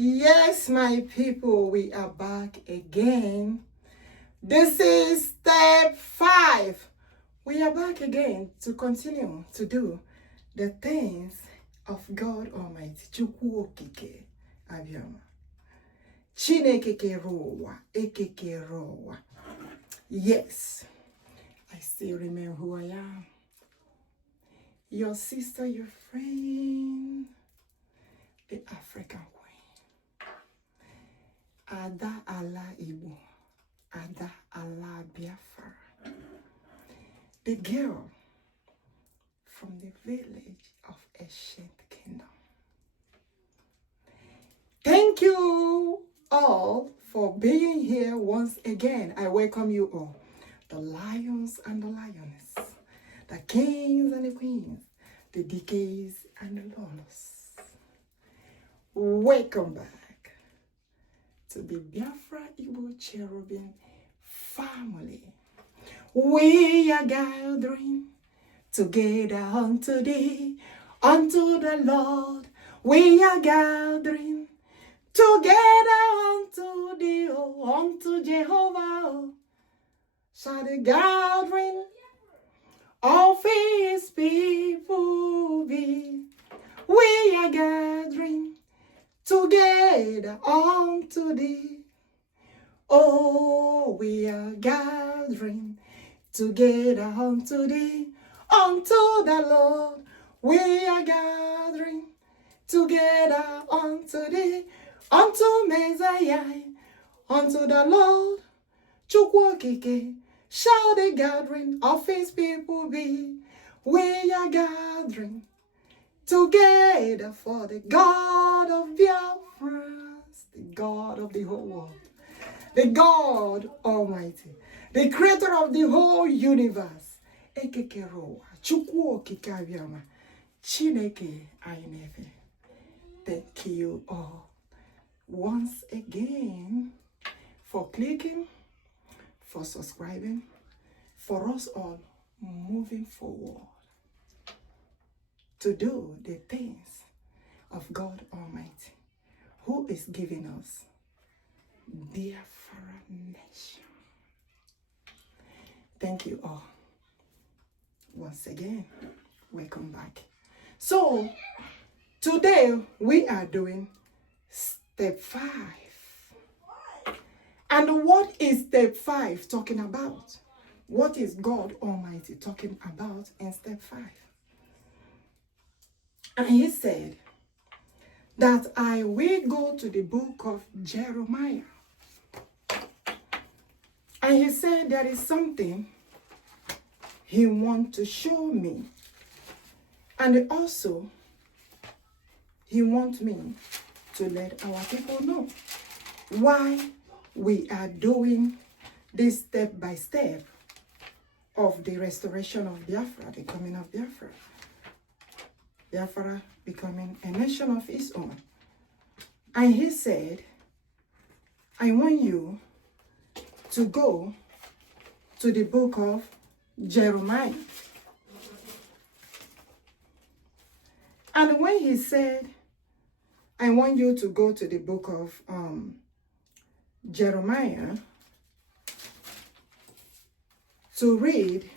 Yes, my people, we are back again. This is step 5. We are back again to continue to do the things of God Almighty. Chukwuokikeabiama. Chineke kere. Yes, I still remember who I am. Your sister, your friend, the African Queen. Ada ala Igbo. Ada ala Biafra. The girl from the village of Ancient Kingdom. Thank you all for being here once again. I welcome you all. The lions and the lioness. The kings and the queens. The DKs and the lolos. Welcome back to the Biafra Igbo Cherubim family. We are gathering together unto thee, unto the Lord. We are gathering together unto thee, unto Jehovah. Shall the gathering of his people be? We are gathering together unto thee. Oh, we are gathering together unto thee, unto the Lord. We are gathering together unto thee, unto Messiah, unto the Lord. Chukwuokike, shall the gathering of his people be? We are gathering together for the God of Biafrans, the God of the whole world, the God Almighty, the creator of the whole universe. Ekekerowa, Chukwuokikeabiama, Chineke Aineve. Thank you all once again for clicking, for subscribing, for us all moving forward to do the things of God Almighty, who is giving us Biafra Nation. Thank you all. Once again, welcome back. So, today we are doing step 5. And what is step 5 talking about? What is God Almighty talking about in step 5? And he said that I will go to the book of Jeremiah. And he said there is something he wants to show me. And also, he wants me to let our people know why we are doing this step by step of the restoration of Biafra, the coming of Biafra. Biafra becoming a nation of its own. And he said, I want you to go to the book of Jeremiah. And when he said, I want you to go to the book of Jeremiah to read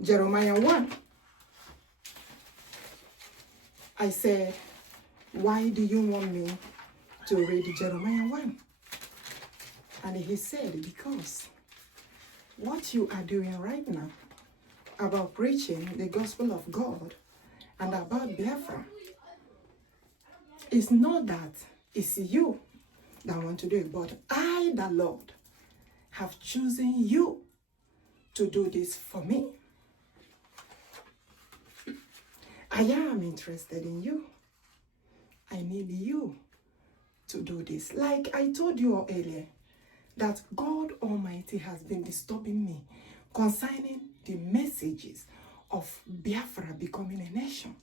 Jeremiah 1. I said, why do you want me to read Jeremiah 1? And he said, because what you are doing right now about preaching the gospel of God and about Biafra is not that it's you that want to do it, but I, the Lord, have chosen you to do this for me. I am interested in you. I need you to do this. Like I told you all earlier, that God Almighty has been disturbing me concerning the messages of Biafra becoming a nation.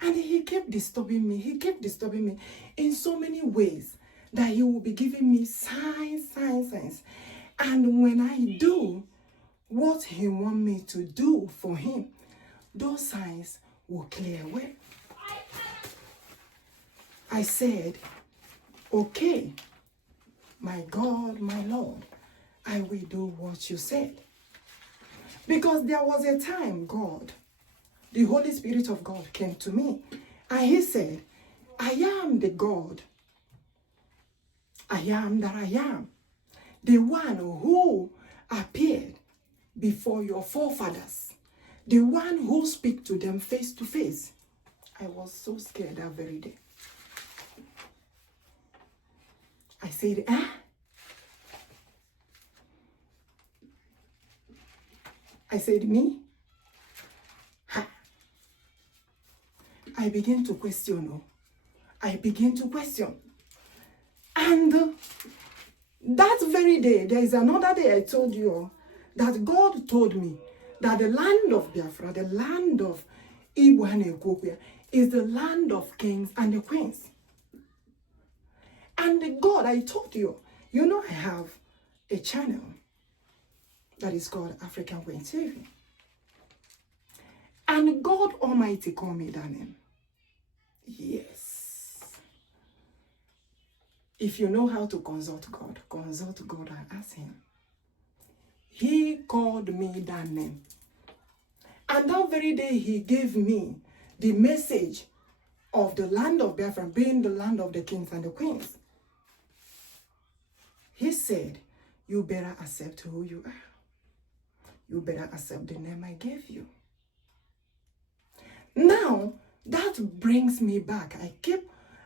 And he kept disturbing me. He kept disturbing me in so many ways that he will be giving me signs. And when I do what he wants me to do for him, those signs will clear away. I said, okay, my God, my Lord, I will do what you said. Because there was a time God, the Holy Spirit of God came to me and he said, I am the God. I am that I am. The one who appeared before your forefathers. The one who speak to them face to face. I was so scared that very day. I said, I said, me? Ha. I began to question. I began to question. And that very day, there is another day I told you that God told me that the land of Biafra, the land of Igbo and Ekokwe, is the land of kings and the queens. And God, I told you, you know I have a channel that is called African Queen TV. And God Almighty called me that name. Yes. If you know how to consult God and ask him. He called me that name. And that very day he gave me the message of the land of Biafra being the land of the kings and the queens. He said, you better accept who you are. You better accept the name I gave you. Now, that brings me back.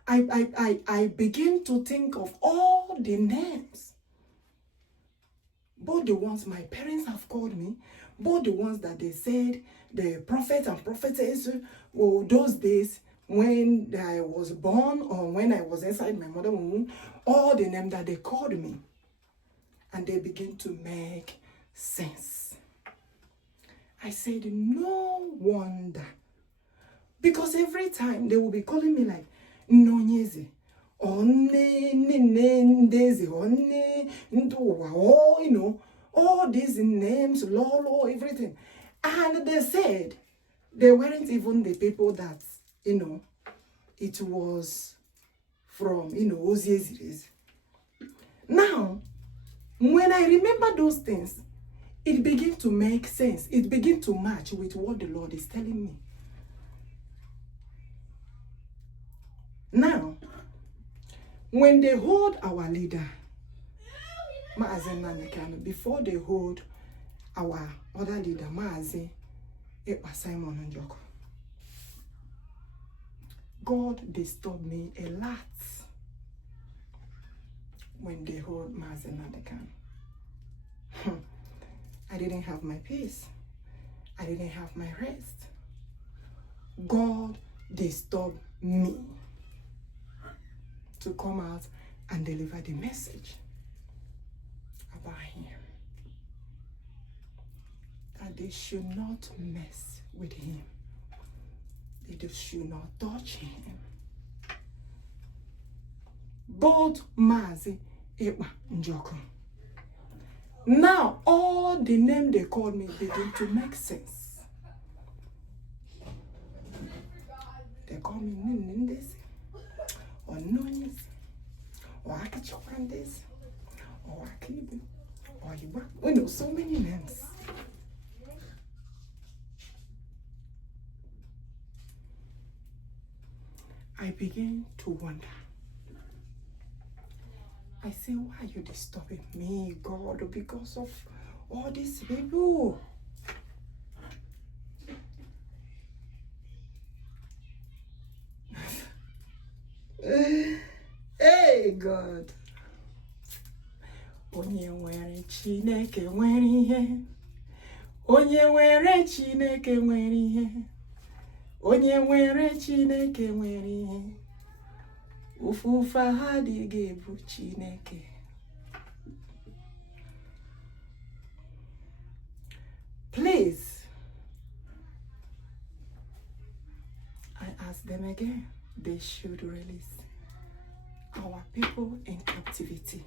I begin to think of all the names. Both the ones my parents have called me, both the ones that they said, the prophet and prophetess, those days when I was born or when I was inside my mother's womb, all the names that they called me. And they begin to make sense. I said, no wonder. Because every time they will be calling me like, Nonyeze, Ndeze, Ndowa, you know, all these names, Lolo, everything. And they said they weren't even the people that, you know, it was from, you know, Oziezires. Now, when I remember those things, it begins to make sense. It begins to match with what the Lord is telling me. Now, when they hold our leader, Maazi Nnamdi, before they hold our other leader, Maazi Simon Njoko, God disturbed me a lot when they hold Maazi Nnamdi. I didn't have my peace. I didn't have my rest. God disturbed me to come out and deliver the message about him. That they should not mess with him. They should not touch him. Both Maazi Njoko. Now, all the name they called me begin to make sense. They call me Nindesi, or Nonis, or Akachokandesi, or Akibu, or Iba. We know so many names. I began to wonder. I say, why are you disturbing me, God, because of all these people? Hey, God. Onye nwere Chineke nwere ihe. Onye nwere Chineke nwere ihe. Onye nwere Chineke nwere ihe. Ufufa adịghị ebu Chineke. Please, I ask them again, they should release our people in captivity.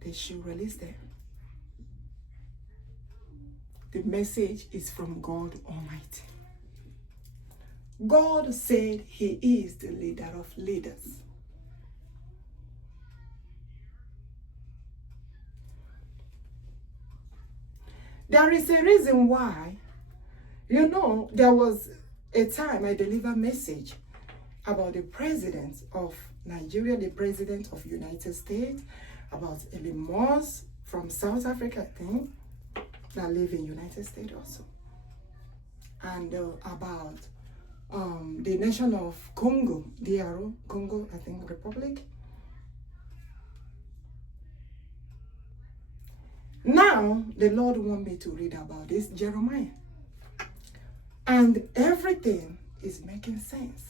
They should release them. The message is from God Almighty. God said he is the leader of leaders. There is a reason why, there was a time I delivered a message about the president of Nigeria, the president of United States, about Elon from South Africa, I think, that live in United States also. And about the nation of Congo, DR, Congo, I think, Republic. Now, the Lord wants me to read about this Jeremiah. And everything is making sense.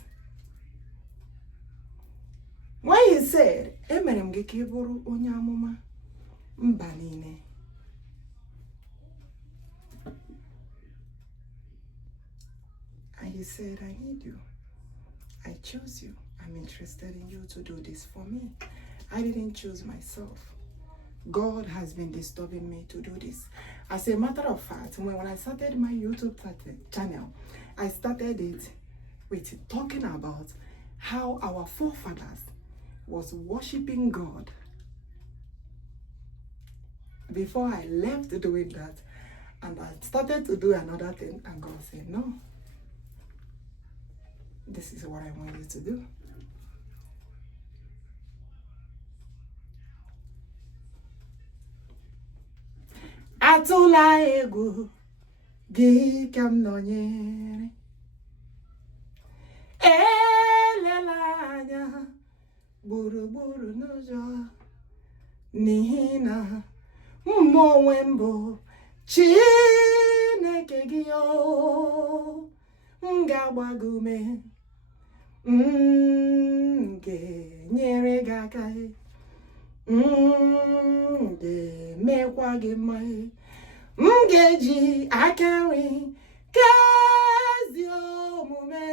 When he said, Emerem gị ka ị bụrụ onye amụma mba niile. And he said, I need you. I chose you. I'm interested in you to do this for me. I didn't choose myself. God has been disturbing me to do this. As a matter of fact, when I started my YouTube channel, I started it with talking about how our forefathers was worshiping God. Before I left doing that, and I started to do another thing, and God said, no, this is what I want you to do. Atụla egwu gị ka m nọnyere. Elela anya gburugburu n'ụzọ, n'ihi na mụ onwe m bụ Chineke gị o. M ga-agba gị ume, m ga-enyere gị aka, ga-emekwa gị mma, m ga-eji aka nri ka ezi omume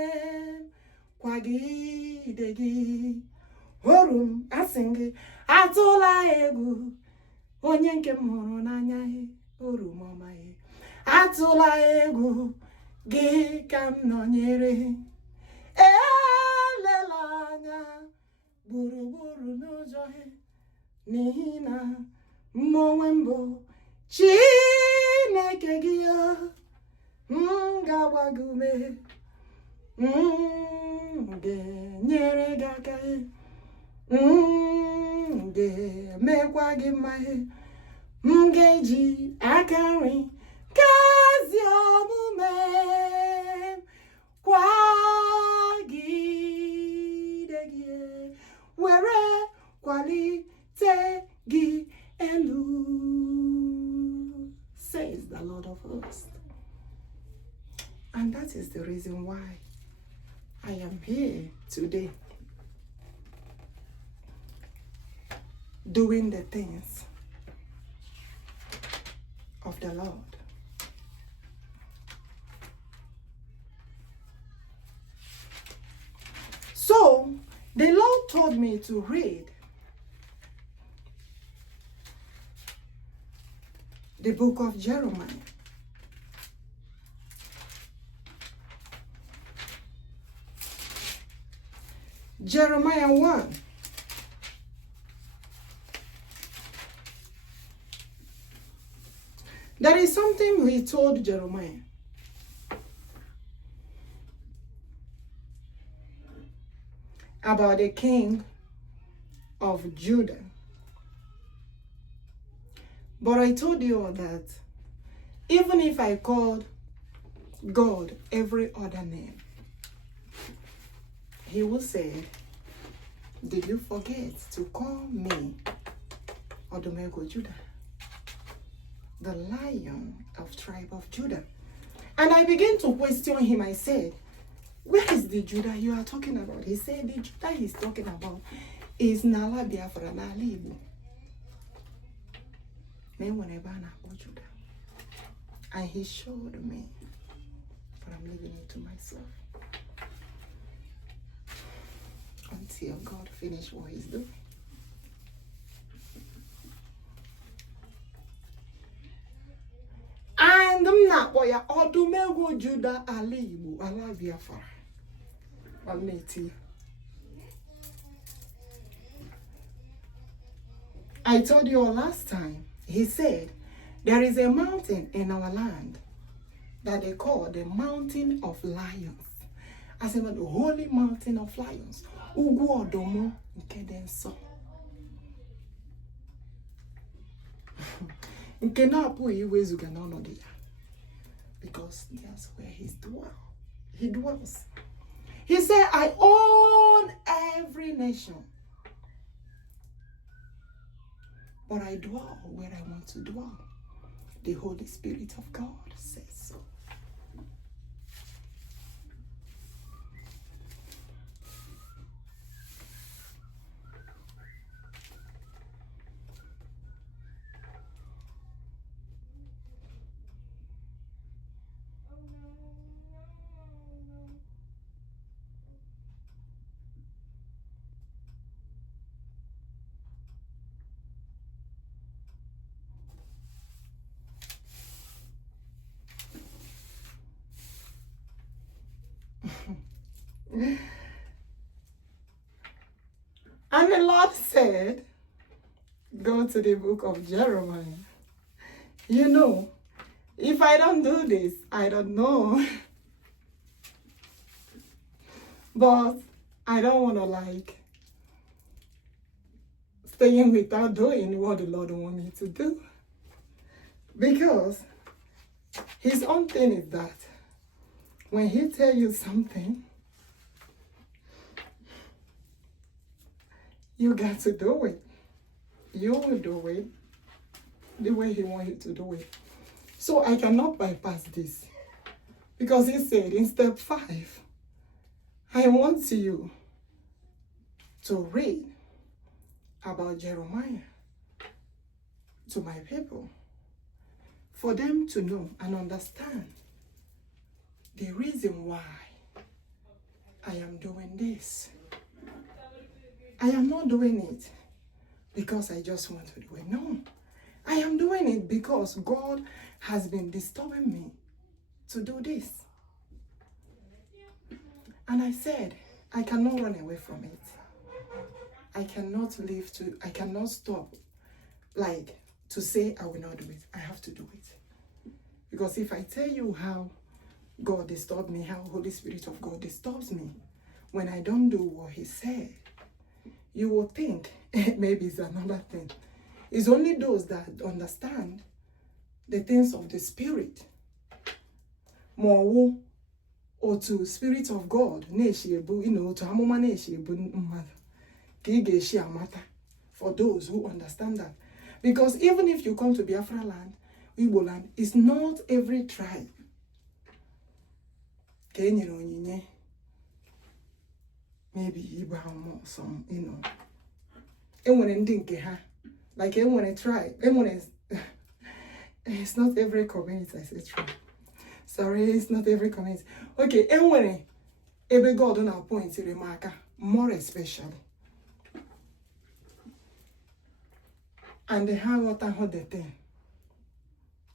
kwagide gị. Oru m asị gị, atụla egwu, onye nke m hụrụ n'anya, oru m ọma, atụla egwu gị ka m nọnyere. Elela anya gburugburu n'ụzọ, n'ihi na mụ onwe m bụ Chineke gị o. M ga-agba gị ume, m ga-enyere gị aka, m ga-emekwa gị mma, m ga-eji aka nri ka ezi omume kwagide gị, were kwalite gị elu, says the Lord of hosts. And that is the reason why I am here today, doing the things of the Lord. So, the Lord told me to read the book of Jeremiah. Jeremiah 1. There is something he told Jeremiah. About the king of Judah. But I told you all that even if I called God every other name, he will say, did you forget to call me Odumegwu Juda, the Lion of tribe of Judah? And I began to question him. I said, where is the Judah you are talking about? He said, the Judah he's talking about is Nala Biafra Igbo. Judah. And he showed me, but I'm leaving it to myself until God finishes what he's doing. And ya Odumegwu Juda ala Igbo ala Biafra Almighty. I told you all last time, he said, there is a mountain in our land that they call the Mountain of Lions. I said, the Holy Mountain of Lions. Ugwu Odomo nke dị nsọ. Nke na-apụghị iwezuga n'ọnọdụ ya. Because that's where he dwells. He said, I own every nation. But I dwell where I want to dwell. The Holy Spirit of God says so. And the Lord said, go to the book of Jeremiah. You know, if I don't do this, I don't know. But I don't want to staying without doing what the Lord wants me to do. Because his own thing is that when he tells you something, you got to do it. You will do it the way he wants you to do it. So I cannot bypass this. Because he said in step 5, I want you to read about Jeremiah to my people, for them to know and understand the reason why I am doing this. I am not doing it because I just want to do it. No, I am doing it because God has been disturbing me to do this. And I said, I cannot run away from it. I cannot stop to say I will not do it. I have to do it. Because if I tell you how God disturbs me, how Holy Spirit of God disturbs me when I don't do what he said, you will think maybe it's another thing. It's only those that understand the things of the Spirit. More or to Spirit of God, for those who understand that. Because even if you come to Biafra land, Igbo land, it's not every tribe. Maybe Igbo some, like a tribe. It's not every community, I say tribe. Sorry, it's not every community. Okay, every God on our point, more especially. And they have what I heard the thing.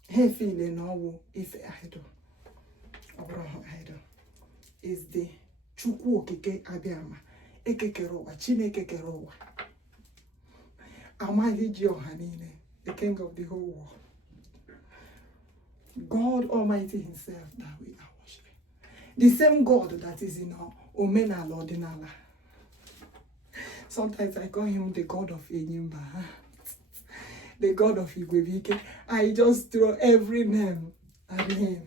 He feeling now if idol. Abraham idol is the Chukwuokikeabiama. Ekekerowa, Chineke kerowa. Almighty Johanine, the king of the whole world. God Almighty himself that we are worshiping. The same God that is in our Omenala Ordinala. Sometimes I call him the God of Enyimba. The God of Igwebike. I just throw every name at him.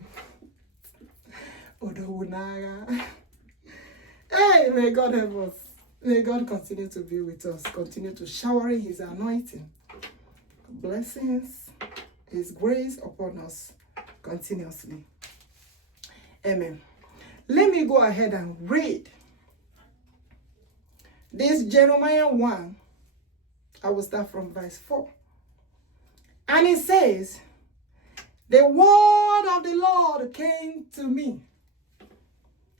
Odowunaga. Hey, may God help us. May God continue to be with us. Continue to shower his anointing. Blessings, his grace upon us continuously. Amen. Let me go ahead and read this Jeremiah 1. I will start from verse 4. And it says, the word of the Lord came to me.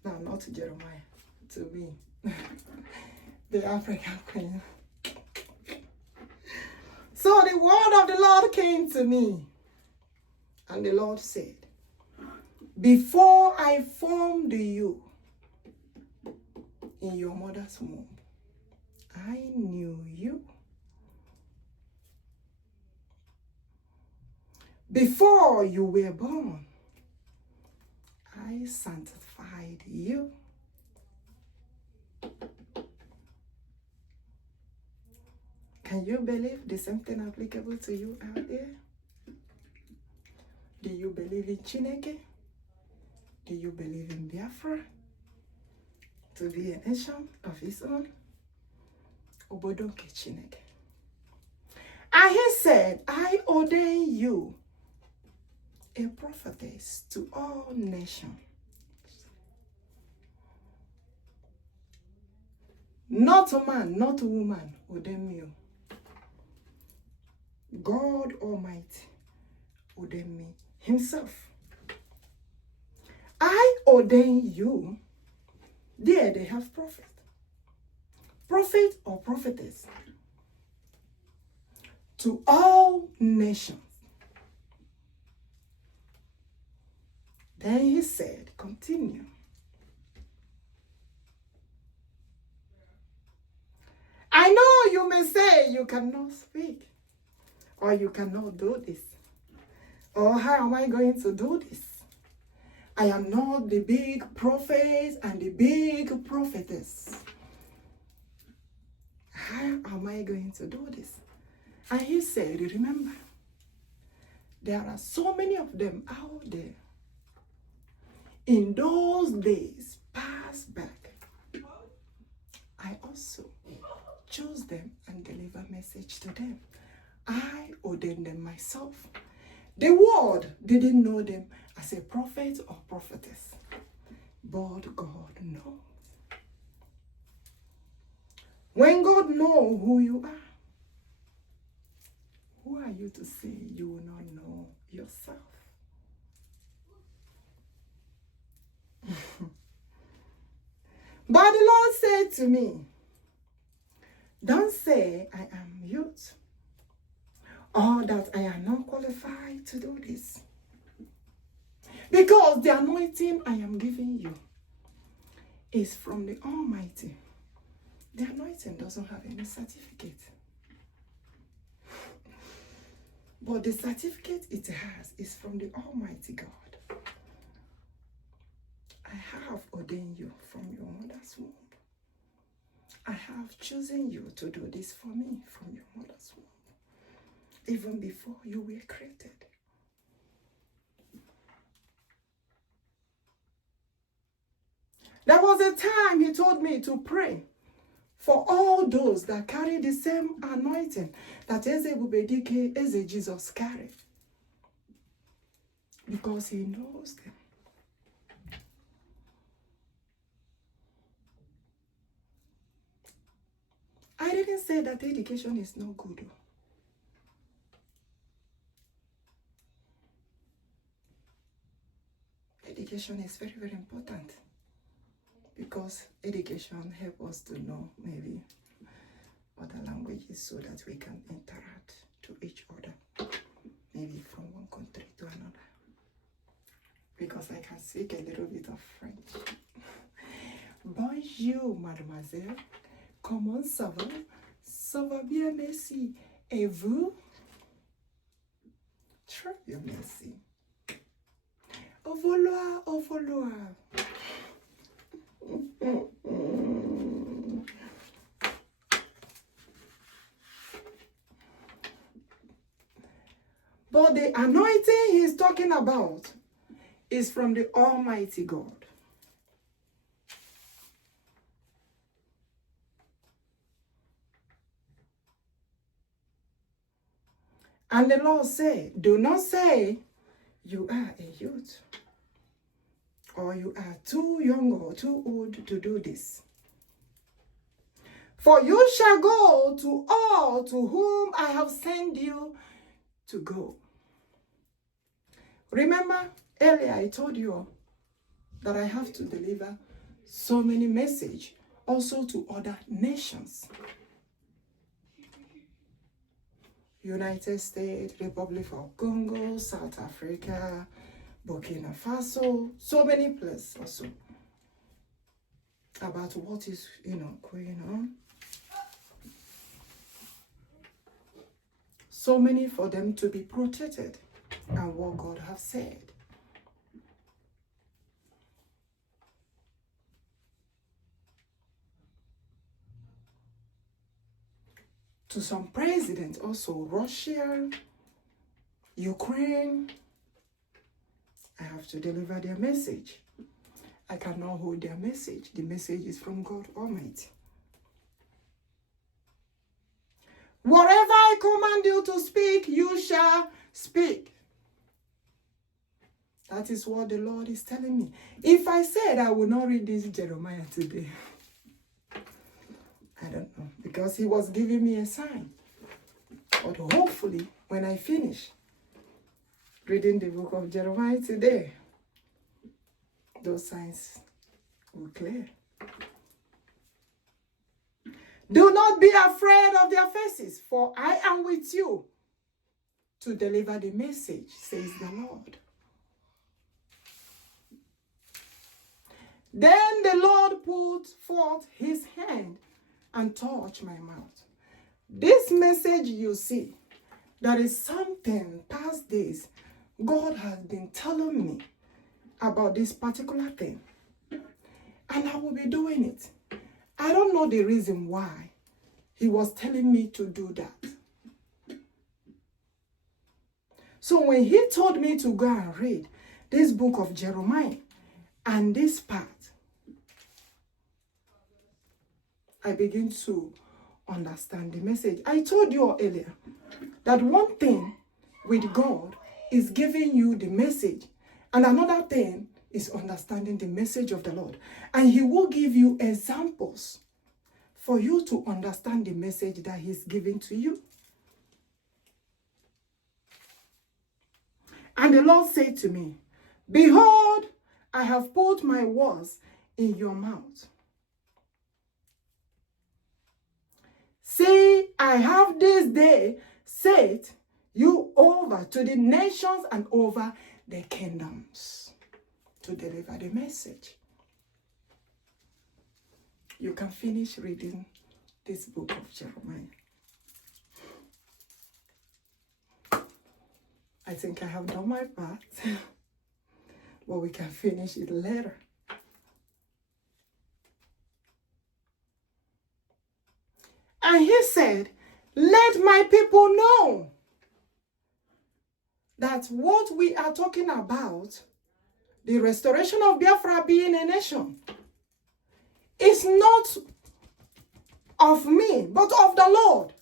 No, not to Jeremiah, to me. The African queen. So the word of the Lord came to me. And the Lord said, Before I formed you in your mother's womb, I knew you. Before you were born, I sanctified you. Can you believe the same thing applicable to you out there? Do you believe in Chineke? Do you believe in Biafra to be a nation of its own? Obodonke Chineke. And he said, I ordain you a prophetess to all nations. Not a man, not a woman, ordain you. God Almighty ordain me himself. I ordain you. There they have prophet. Prophet or prophetess to all nations. Then he said, continue. I know you may say you cannot speak, or you cannot do this, or how am I going to do this? I am not the big prophet and the big prophetess. How am I going to do this? And he said, remember, there are so many of them out there. In those days past back, I also chose them and deliver message to them. I ordained them myself. The world didn't know them as a prophet or prophetess, but God knows. When God knows who you are, who are you to say you will not know yourself? But the Lord said to me, don't say I am youth, or that I am not qualified to do this. Because the anointing I am giving you is from the Almighty. The anointing doesn't have any certificate. But the certificate it has is from the Almighty God. I have ordained you from your mother's womb. I have chosen you to do this for me from your mother's womb, even before you were created. There was a time he told me to pray for all those that carry the same anointing that Eze Ebubedike, Eze Jesus carried, because he knows them. I didn't say that education is not good. Education is very, very important, because education helps us to know maybe other languages so that we can interact to each other, maybe from one country to another. Because I can speak a little bit of French. Bonjour, mademoiselle. Comment ça va? Ça va bien, merci. Et vous? Très bien, merci. Au revoir, au revoir. But the anointing he's talking about is from the Almighty God. And the Lord said, do not say you are a youth, or you are too young or too old to do this. For you shall go to all to whom I have sent you to go. Remember, earlier I told you that I have to deliver so many messages also to other nations. United States, Republic of Congo, South Africa, Burkina Faso, so many places also, about what is, going on. So many for them to be protected and what God has said. To some presidents also, Russia, Ukraine, I have to deliver their message. I cannot hold their message. The message is from God Almighty. Whatever I command you to speak, you shall speak. That is what the Lord is telling me. If I said I will not read this Jeremiah today, I don't know, because he was giving me a sign. But hopefully, when I finish reading the book of Jeremiah today, those signs will clear. Do not be afraid of their faces, for I am with you to deliver the message, says the Lord. Then the Lord put forth his hand and touched my mouth. This message you see, there is something past days God has been telling me about this particular thing. And I will be doing it. I don't know the reason why he was telling me to do that. So when he told me to go and read this book of Jeremiah and this part, I begin to understand the message. I told you earlier that one thing with God is giving you the message, and another thing is understanding the message of the Lord. And he will give you examples for you to understand the message that he's giving to you. And the Lord said to me, behold, I have put my words in your mouth. See, I have this day set you over to the nations and over the kingdoms to deliver the message. You can finish reading this book of Jeremiah. I think I have done my part, but we can finish it later. And he said, let my people know that what we are talking about, the restoration of Biafra being a nation, is not of me, but of the Lord.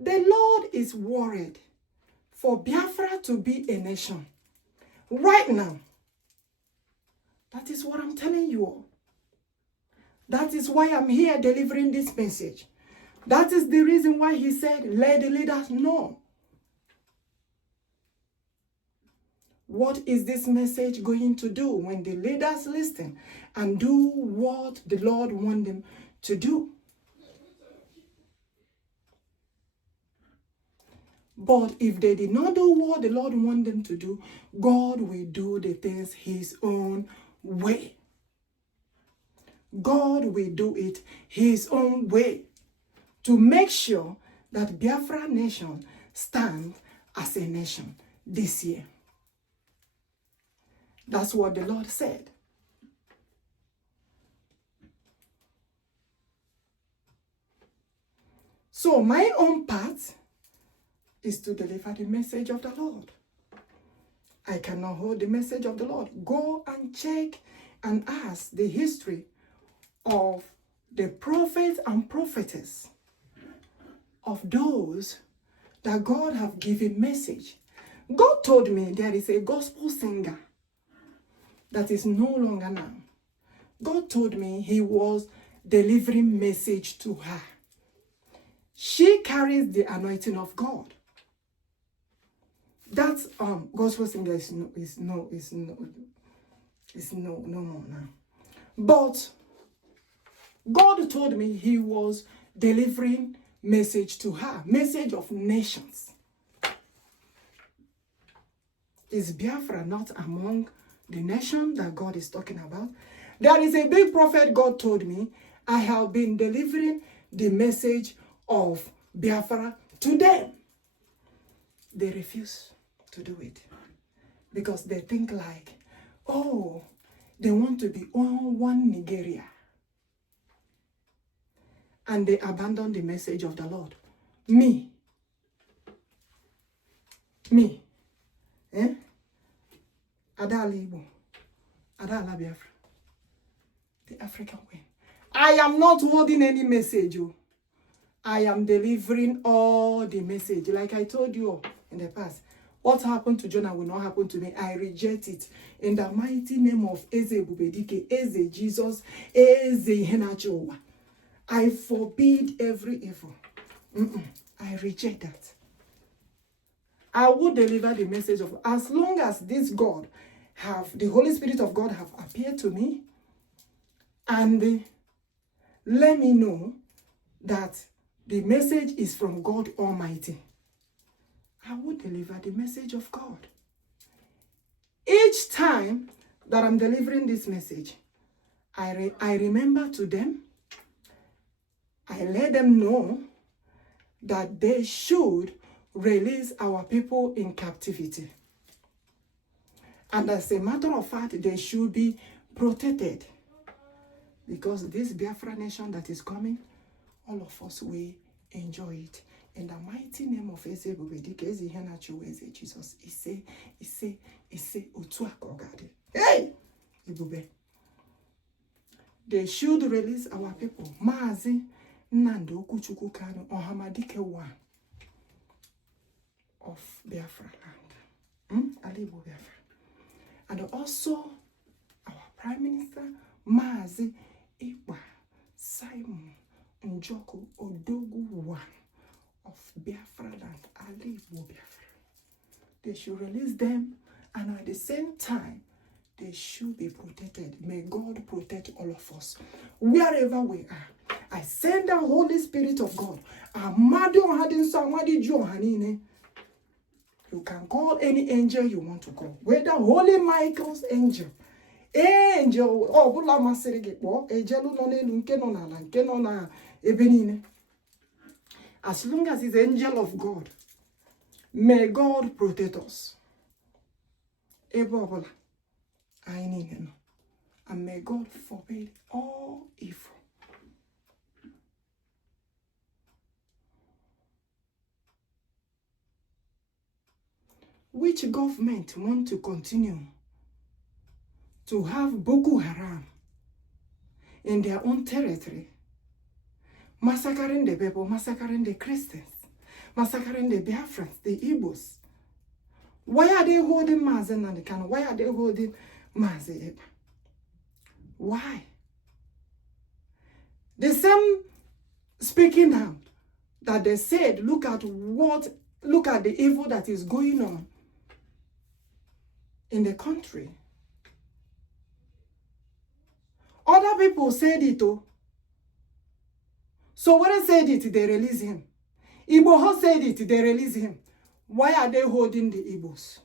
The Lord is worried for Biafra to be a nation right now. That is what I'm telling you all. That is why I'm here delivering this message. That is the reason why he said, let the leaders know. What is this message going to do when the leaders listen and do what the Lord wants them to do? But if they did not do what the Lord wants them to do, God will do the things his own way. God will do it his own way to make sure that Biafra Nation stands as a nation this year. That's what the Lord said. So my own part is to deliver the message of the Lord. I cannot hold the message of the Lord. Go and check and ask the history of the prophets and prophetess, of those that God have given message. God told me there is a gospel singer that is no longer now. God told me he was delivering message to her. She carries the anointing of God. That gospel singer is no more now. But God told me he was delivering message to her, message of nations. Is Biafra not among the nation that God is talking about? There is a big prophet God told me, I have been delivering the message of Biafra to them. They refuse to do it because they think like, oh, they want to be one Nigeria. And they abandon the message of the Lord. Me. Adala Igbo. Adala Biafra. The African way. I am not holding any message. I am delivering all the message. Like I told you in the past. What happened to Jonah will not happen to me. I reject it. In the mighty name of Eze Ebubedike, Eze Jesus, Eze Henachowa. I forbid every evil. I reject that. I will deliver the message of, as long as this God the Holy Spirit of God have appeared to me and let me know that the message is from God Almighty, I will deliver the message of God. Each time that I'm delivering this message, I remember to them, I let them know that they should release our people in captivity. And as a matter of fact, they should be protected. Because this Biafra nation that is coming, all of us will enjoy it. In the mighty name of Eze Ebubedike, Eze Henacho, Eze Jesus, Ise, Otuakogade. Hey! Ibube. They should release our people. Maazi Nando Chukwuokikeabiama Ohamadike one of Biafra land. Alibo Biafra. And also our Prime Minister, Maazi Igba Simon Njoko Odogwu one of Biafra land, Alibo Biafra. They should release them, and at the same time, they should be protected. May God protect all of us, wherever we are. I send the Holy Spirit of God. You can call any angel you want to call, whether Holy Michael's angel, angel, bula masirige, angel no nke no na nke no na ebenine. As long as it's angel of God, may God protect us. Ebobola, I need him, and may God forbid all evil. Which government want to continue to have Boko Haram in their own territory, massacring the people, massacring the Christians, massacring the Biafrans, the Igbos? Why are they holding Mazen and the Kano? Why are they holding Mazen? Why? The same speaking out that they said, look at the evil that is going on in the country. Other people said it too. So when I said it, they release him. Igbo said it, they release him. Why are they holding the Igbos?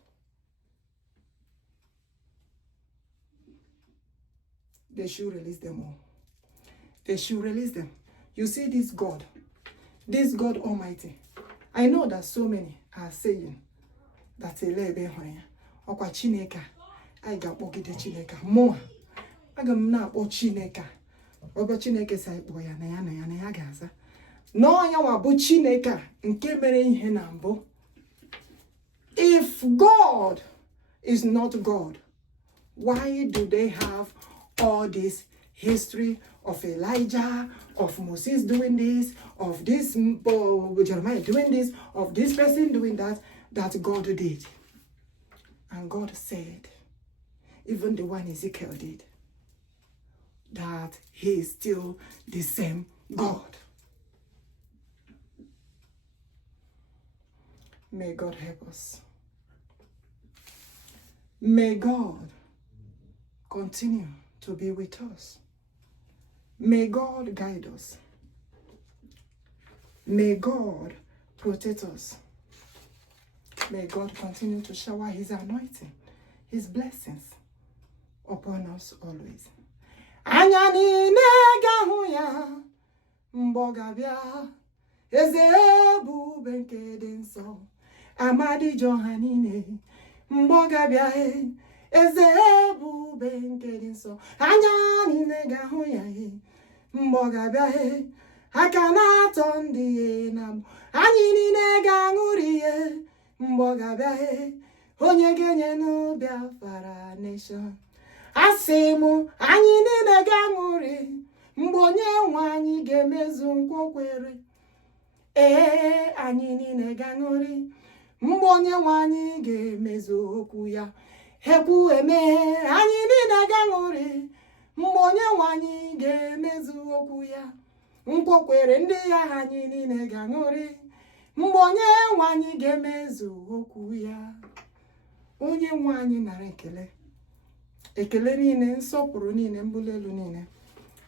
They should release them all. They should release them. You see this God Almighty. I know that so many are saying that Okwa Chineke, I got Bogide Chineke more. I got not what Chineke. Oba Chineke say boy na gaza. No ya wa bu Chineke nke mere ihe na mbo. If God is not God, why do they have all this history of Elijah, of Moses doing this, of this Jeremiah doing this, of this person doing that God did? And God said, even the one Ezekiel did, that he is still the same God. May God help us. May God continue to be with us. May God guide us. May God protect us. May God continue to shower his anointing, his blessings upon us always. Anya niile ga-ahụ ya mgbe ọ ga-abịa, Eze Ebubedike dị nsọ, amadi jọha niile mgbe ọ ga-abịa, Eze Ebubedike dị nsọ. Anya niile ga-ahụ ya mgbe ọ ga-abịa, aka na-atọ ndị na mbụ. Anyị niile ga-aṅụrị mgbe ọ ga-abịa, onye ga-enye nụ Biafra Nation. Asị m, anyị niile ga-aṅụrị mgbe onye nwe anyị ga-emezu nkwa o kwere. Anyị niile ga-aṅụrị mgbe onye nwe anyị ga-emezu okwu ya. Ekwu emeghe, anyị niile ga-aṅụrị mgbe onye nwe anyị ga-emezu okwu ya. Nkwa o kwere ndị ya, anyị niile ga-aṅụrị mgbe onye nwe anyị ga-emezu okwu ya. Onye nwe anyị nara ekele, ekele niile, nsọpụrụ niile, mbuli elu niile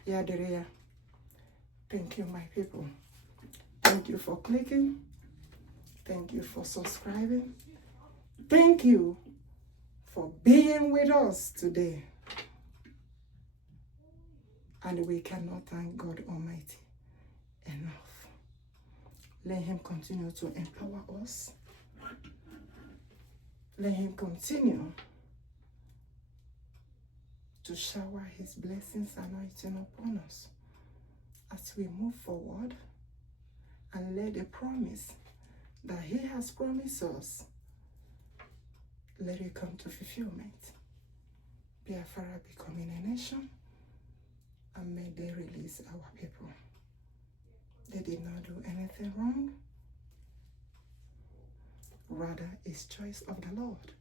ya dịrị ya. Thank you, my people. Thank you for clicking. Thank you for subscribing. Thank you for being with us today. And we cannot thank God Almighty enough. Let him continue to empower us. Let him continue to shower his blessings and anointing upon us as we move forward, and let the promise that he has promised us, let it come to fulfillment. Biafra becoming a nation, and may they release our people. They did not do anything wrong. Rather, it's choice of the Lord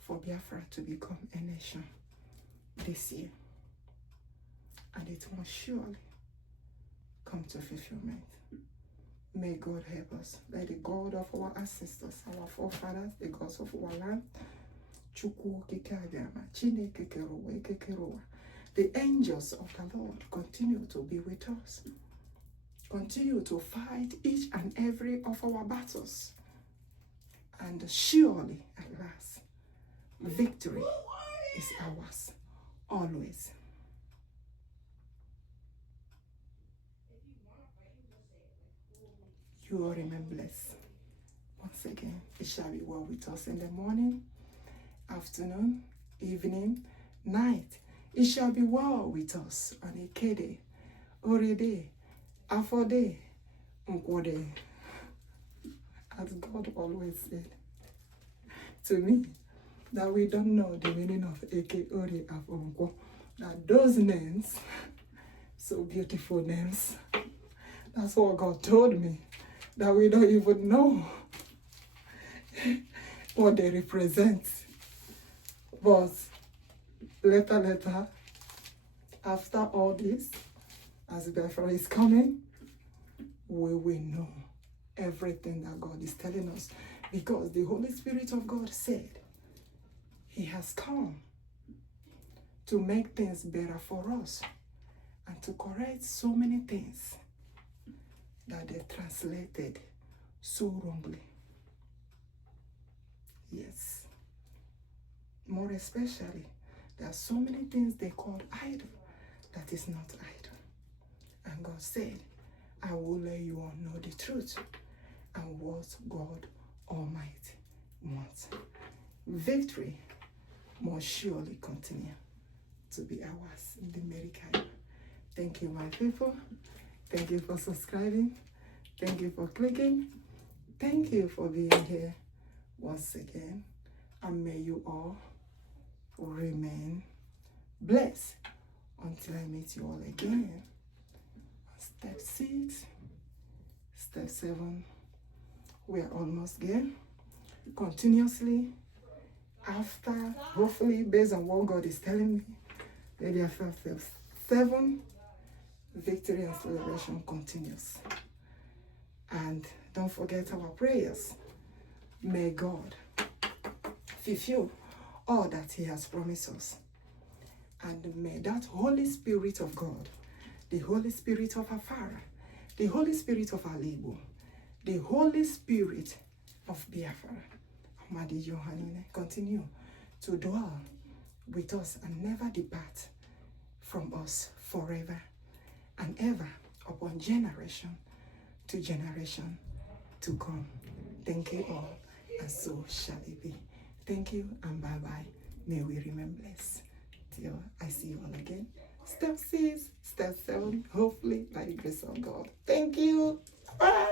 for Biafra to become a nation this year. And it will surely come to fulfillment. May God help us. Let the God of our ancestors, our forefathers, the gods of our land, Chukwuokikeabiama, Chineke, kere, the angels of the Lord continue to be with us. Continue to fight each and every of our battles. And surely, at last, victory is ours, always. You all remain blessed. Once again, it shall be well with us in the morning, afternoon, evening, night. It shall be well with us on a kere, orede, afode, nkwode. As God always said to me, that we don't know the meaning of Eke, Ori, Afo, that those names, so beautiful names, that's what God told me, that we don't even know what they represent. But later, after all this, as Biafra is coming, we will know everything that God is telling us, because the Holy Spirit of God said he has come to make things better for us and to correct so many things that they translated so wrongly. Yes. More especially, there are so many things they called idol that is not idol. And God said, I will let you all know the truth and what God Almighty wants. Victory must surely continue to be ours in the America. Thank you, my people. Thank you for subscribing. Thank you for clicking. Thank you for being here once again. And may you all remain blessed until I meet you all again. Step 6, step 7, we are almost there. Continuously, after, hopefully, based on what God is telling me, maybe after step 7, victory and celebration continues. And don't forget our prayers. May God fulfill all that he has promised us. And may that Holy Spirit of God, the Holy Spirit of Afara, the Holy Spirit of Igbo, the Holy Spirit of Biafra, Madi Johanine, continue to dwell with us and never depart from us forever and ever upon generation to generation to come. Thank you all, and so shall it be. Thank you and bye-bye. May we remain blessed till I see you all again. Step 6, step 7, hopefully by the grace of God. Thank you. Bye.